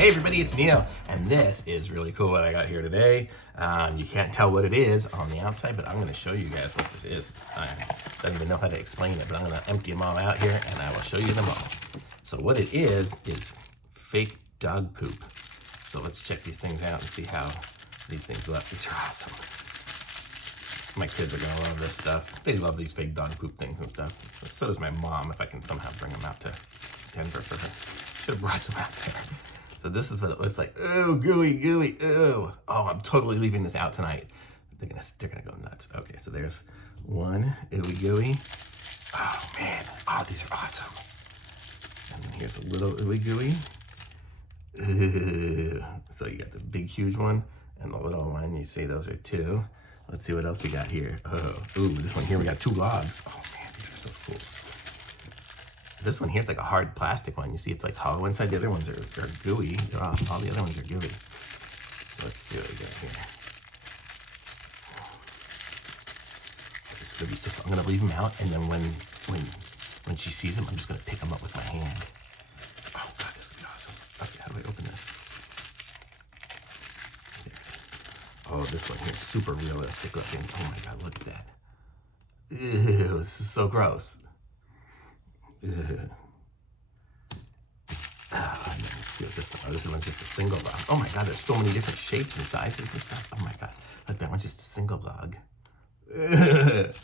Hey everybody, it's Neil, and this is really cool what I got here today. You can't tell what it is on the outside, but I'm going to show you guys what this is. I don't even know how to explain it, but I'm going to empty them all out here, and I will show you them all. So what it is fake dog poop. So let's check these things out and see how these things look. These are awesome. My kids are going to love this stuff. They love these fake dog poop things and stuff. So does my mom, if I can somehow bring them out to Denver for her. Should have brought some out there. So this is what it looks like. Ooh, gooey, gooey, ooh. Oh, I'm totally leaving this out tonight. They're gonna go nuts. Okay, so there's one, ooey gooey. Oh man, oh, these are awesome. And then here's a little ooey gooey. Ooh. So you got the big, huge one and the little one. You see those are two. Let's see what else we got here. Oh, ooh, this one here, we got two logs. Oh man, these are so cool. This one here is like a hard plastic one. You see it's like hollow inside. The other ones are gooey. All the other ones are gooey. So let's see what we got here. This is gonna be so fun. I'm gonna leave them out, and then when she sees them, I'm just gonna pick them up with my hand. Oh God, this is gonna be awesome. Okay, how do I open this? There it is. Oh, this one here is super realistic looking. Oh my God, look at that. Ew, this is so gross. Let's see what this one. Oh, this one's just a single log. Oh my God, there's so many different shapes and sizes and stuff. Oh my God, look, that one's just a single log. I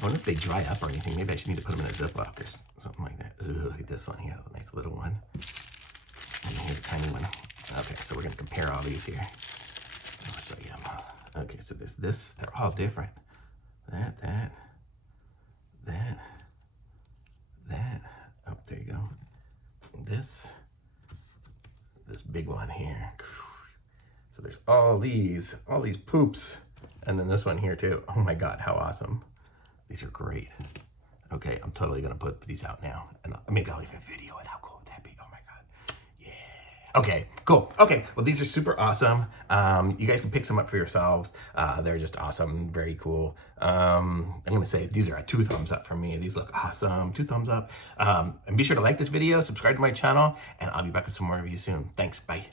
wonder if they dry up or anything. Maybe I should need to put them in a Ziploc or something like that. Ooh, look at this one here, a nice little one. And here's a tiny one. Okay, so we're gonna compare all these here. I'll show you them. Okay, so there's this. They're all different. That. Oh, there you go. This big one here. So there's all these poops. And then this one here too. Oh my God, how awesome. These are great. Okay, I'm totally gonna put these out now. And maybe I'll even video it. How cool would that be? Oh my God. Yeah. Okay, cool. Okay, well these are super awesome. You guys can pick some up for yourselves. They're just awesome, very cool. I'm gonna say these are 2 thumbs up for me. These look awesome, 2 thumbs up. And be sure to like this video, subscribe to my channel, and I'll be back with some more reviews soon. Thanks, bye.